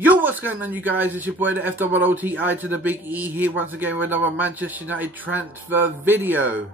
Yo, what's going on, you guys? It's your boy the FOOTI to the big E here once again with another Manchester United transfer video.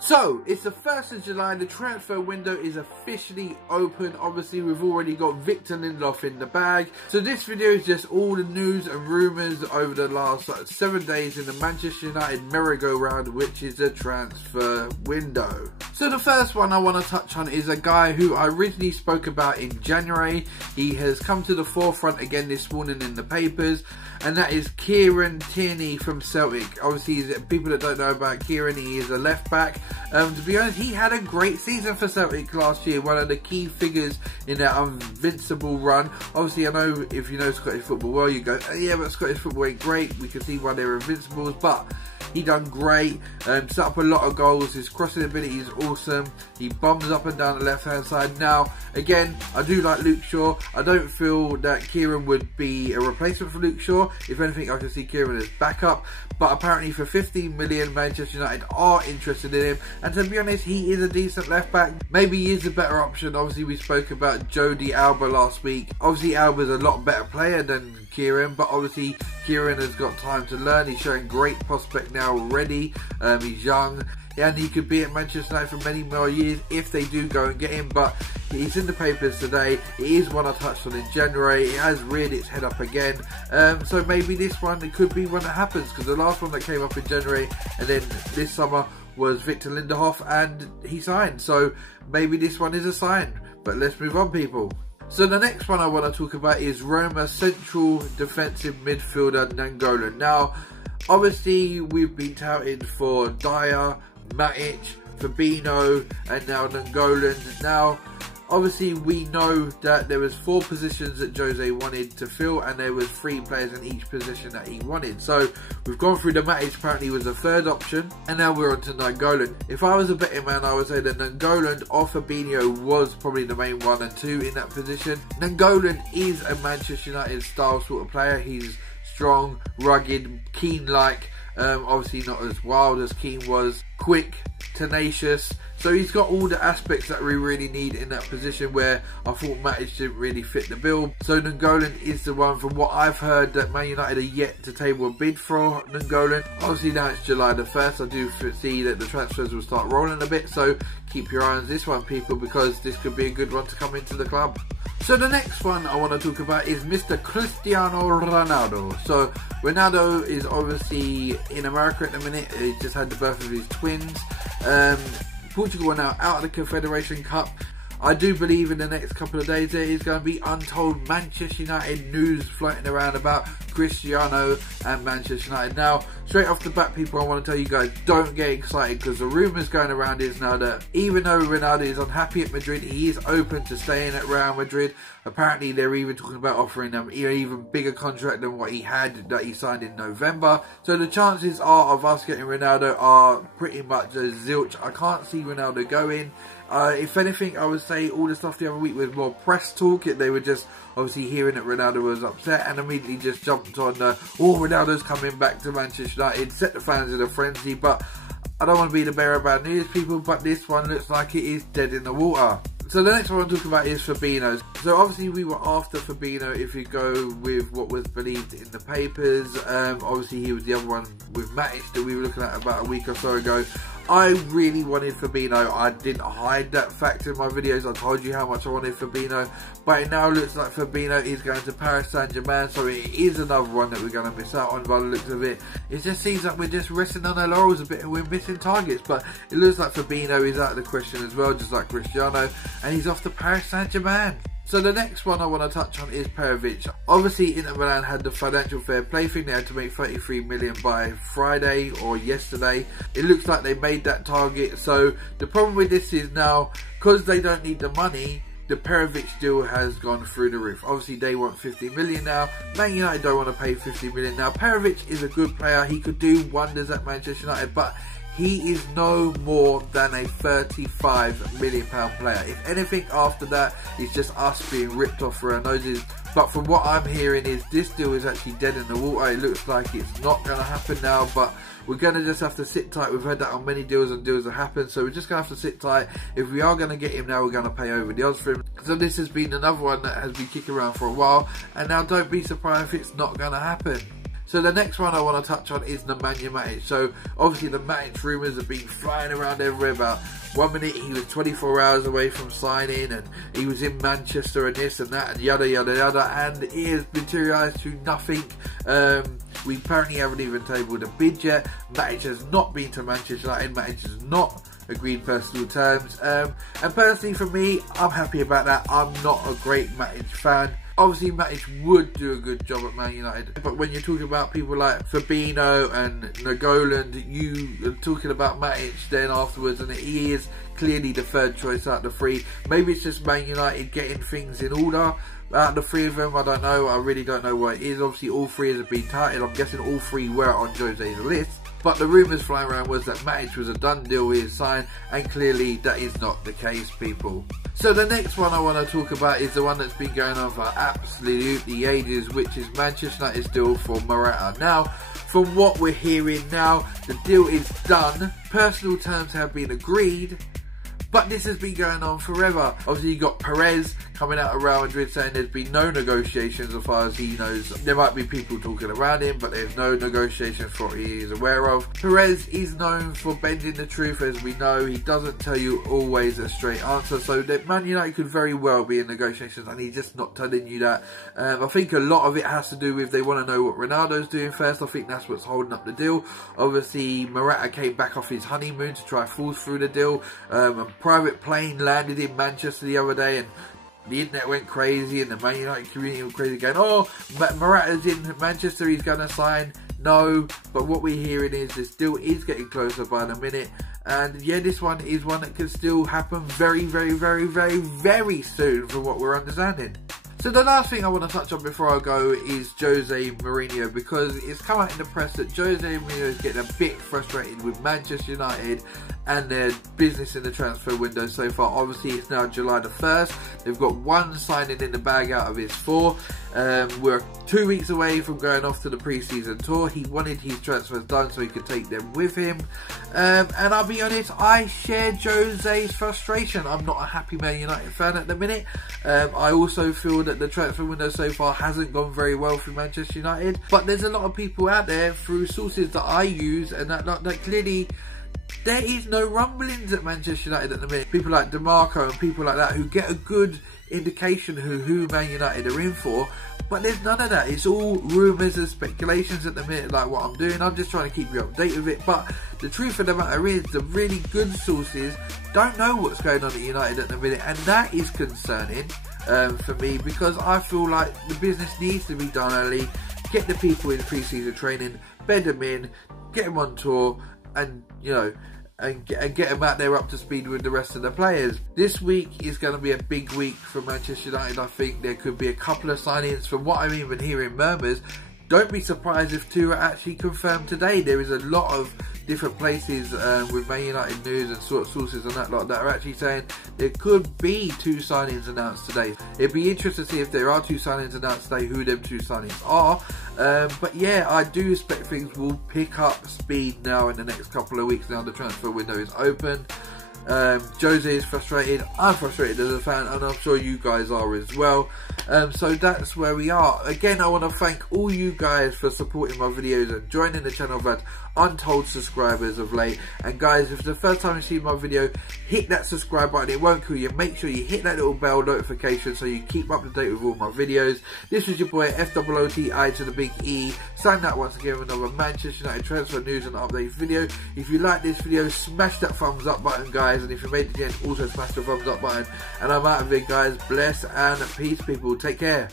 So, it's the 1st of July, the transfer window is officially open. Obviously, we've already got Victor Lindelof in the bag. So this video is just all the news and rumours over the last 7 days in the Manchester United merry-go-round, which is the transfer window. So the first one I want to touch on is a guy who I originally spoke about in January. He has come to the forefront again this morning in the papers, and that is Kieran Tierney from Celtic. Obviously, people that don't know about Kieran, he is a left back. To be honest, he had a great season for Celtic last year, one of the key figures in that invincible run. Obviously, I know if you know Scottish football well, you go, oh, yeah, but Scottish football ain't great. We can see why they're invincibles, but he done great, set up a lot of goals. His crossing ability is awesome. He bombs up and down the left hand side. Now, again, I do like Luke Shaw. I don't feel that Kieran would be a replacement for Luke Shaw. If anything, I can see Kieran as backup. But apparently for 15 million, Manchester United are interested in him. And to be honest, he is a decent left back. Maybe he is a better option. Obviously, we spoke about Jody Alba last week. Obviously, Alba's a lot better player than Kieran, but obviously Kieran has got time to learn. He's showing great prospect now already. He's young, and he could be at Manchester United for many more years if they do go and get him. But he's in the papers today. It is one I touched on in January. It has reared its head up again. So maybe this one, it could be one that happens, because the last one that came up in January and then this summer was Victor Lindelof, and he signed. So maybe this one is a sign. But let's move on, people. So the next one I want to talk about is Roma central defensive midfielder Nainggolan. Now, obviously we've been touted for Dyer, Matic, Fabinho, and now Nainggolan. Now, obviously we know that there was 4 positions that Jose wanted to fill, and there was 3 players in each position that he wanted. So we've gone through the Matic, apparently was the 3rd option, and now we're on to Nainggolan. If I was a betting man, I would say that Nainggolan or Fabinho was probably the main 1 and 2 in that position. Nainggolan is a Manchester United style sort of player. He's strong, rugged, Keane-like. Obviously not as wild as Keane was, quick, tenacious. So he's got all the aspects that we really need in that position, where I thought Matic didn't really fit the bill. So Nainggolan is the one, from what I've heard, that Man United are yet to table a bid for Nainggolan. Obviously now it's July the 1st, I do see that the transfers will start rolling a bit, so keep your eye on this one, people, because this could be a good one to come into the club. So the next one I want to talk about is Mr. Cristiano Ronaldo. So Ronaldo is obviously in America at the minute. He just had the birth of his twins. Portugal are now out of the Confederation Cup. I do believe in the next couple of days there is going to be untold Manchester United news floating around about Cristiano and Manchester United. Now, straight off the bat, people, I want to tell you guys, don't get excited, because the rumours going around is now that even though Ronaldo is unhappy at Madrid, he is open to staying at Real Madrid. Apparently, they're even talking about offering him an even bigger contract than what he had that he signed in November. So the chances are of us getting Ronaldo are pretty much a zilch. I can't see Ronaldo going. If anything, I would say all the stuff the other week was more press talk. They were just obviously hearing that Ronaldo was upset and immediately just jumped on oh, Ronaldo's coming back to Manchester United, set the fans in a frenzy. But I don't want to be the bearer of bad news, people, but this one looks like it is dead in the water. So the next one I'm talking about is Fabinho. So obviously we were after Fabinho if you go with what was believed in the papers. Obviously he was the other one with Matic that we were looking at about a week or so ago. I really wanted Fabinho. I didn't hide that fact in my videos. I told you how much I wanted Fabinho. But it now looks like Fabinho is going to Paris Saint-Germain. So it is another one that we're going to miss out on by the looks of it. It just seems like we're just resting on our laurels a bit and we're missing targets. But it looks like Fabinho is out of the question as well, just like Cristiano. And he's off to Paris Saint-Germain. So the next one I want to touch on is Perovic. Obviously Inter Milan had the financial fair play thing. They had to make 33 million by Friday or yesterday. It looks like they made that target. So the problem with this is now, because they don't need the money, the Perovic deal has gone through the roof. Obviously they want 50 million now. Man United don't want to pay 50 million now. Perovic is a good player. He could do wonders at Manchester United, but he is no more than a £35 million player. If anything after that, it's just us being ripped off for our noses But from what I'm hearing is this deal is actually dead in the water. It looks like it's not going to happen now, but we're going to just have to sit tight. We've heard that on many deals and deals that happen, so we're just going to have to sit tight. If we are going to get him now, we're going to pay over the odds for him. So this has been another one that has been kicking around for a while, and now don't be surprised if it's not going to happen. So the next one I want to touch on is Nemanja Matic. So obviously the Matic rumours have been flying around everywhere. About 1 minute he was 24 hours away from signing, and he was in Manchester and this and that and yada yada yada, and it has materialised to nothing. We apparently haven't even tabled a bid yet. Matic has not been to Manchester United. Matic has not agreed personal terms, and personally for me, I'm happy about that. I'm not a great Matic fan. Obviously Matic would do a good job at Man United, but when you're talking about people like Fabinho and Nagoland, you are talking about Matic then afterwards, and he is clearly the third choice out of the three. Maybe it's just Man United getting things in order out of the three of them. I don't know. I really don't know what it is. Obviously all three have been touted. I'm guessing all three were on Jose's list. But the rumours flying around was that Matic was a done deal with his sign, and clearly that is not the case, people. So the next one I want to talk about is the one that's been going on for absolutely ages, which is Manchester United's deal for Morata. Now, from what we're hearing now, the deal is done. Personal terms have been agreed, but this has been going on forever. Obviously you got Perez coming out of Real Madrid saying there's been no negotiations as far as he knows. There might be people talking around him, but there's no negotiations for what he is aware of. Perez is known for bending the truth, as we know. He doesn't tell you always a straight answer, so that Man United could very well be in negotiations and he's just not telling you that. I think a lot of it has to do with they want to know what Ronaldo's doing first. I think that's what's holding up the deal. Obviously Morata came back off his honeymoon to try force through the deal. A private plane landed in Manchester the other day, and the internet went crazy, and the Man United community went crazy going, oh, Morata's in Manchester, he's going to sign. No, but what we're hearing is this deal is getting closer by the minute, and yeah, this one is one that could still happen very, very, very, very, very soon from what we're understanding. So the last thing I want to touch on before I go is Jose Mourinho, because it's come out in the press that Jose Mourinho is getting a bit frustrated with Manchester United and their business in the transfer window so far. Obviously it's now July the 1st. They've got one signing in the bag out of his four. We're 2 weeks away from going off to the pre-season tour. He wanted his transfers done so he could take them with him. And I'll be honest, I share Jose's frustration. I'm not a happy Man United fan at the minute. I also feel that the transfer window so far hasn't gone very well for Manchester United. But there's a lot of people out there through sources that I use, and that clearly there is no rumblings at Manchester United at the minute. People like DeMarco and people like that who get a good indication who Man United are in for, but there's none of that. It's all rumours and speculations at the minute, like what I'm doing. I'm just trying to keep you updated with it, but the truth of the matter is the really good sources don't know what's going on at United at the minute, and that is concerning for me, because I feel like the business needs to be done early. Get the people in pre-season training, bed them in, get them on tour, and you know, and get them out there up to speed with the rest of the players. This week is going to be a big week for Manchester United. I think there could be a couple of signings. From what I'm even hearing murmurs, don't be surprised if two are actually confirmed today. There is a lot of different places with Man United news and sort of sources and that lot that are actually saying there could be two signings announced today. It'd be interesting to see if there are two signings announced today, who them two signings are. But yeah, I do expect things will pick up speed now in the next couple of weeks now the transfer window is open. Jose is frustrated, I'm frustrated as a fan, and I'm sure you guys are as well. So that's where we are. Again, I want to thank all you guys for supporting my videos and joining the channel. I've had untold subscribers of late, and guys, if it's the first time you see my video, hit that subscribe button. It won't kill you. Make sure you hit that little bell notification so you keep up to date with all my videos. This was your boy FOOTI to the big E, signing out once again with another Manchester United transfer news and update video. If you like this video, smash that thumbs up button, guys, and if you made it to the end, also smash the thumbs up button. And I'm out of it, guys. Bless and peace, people. Take care.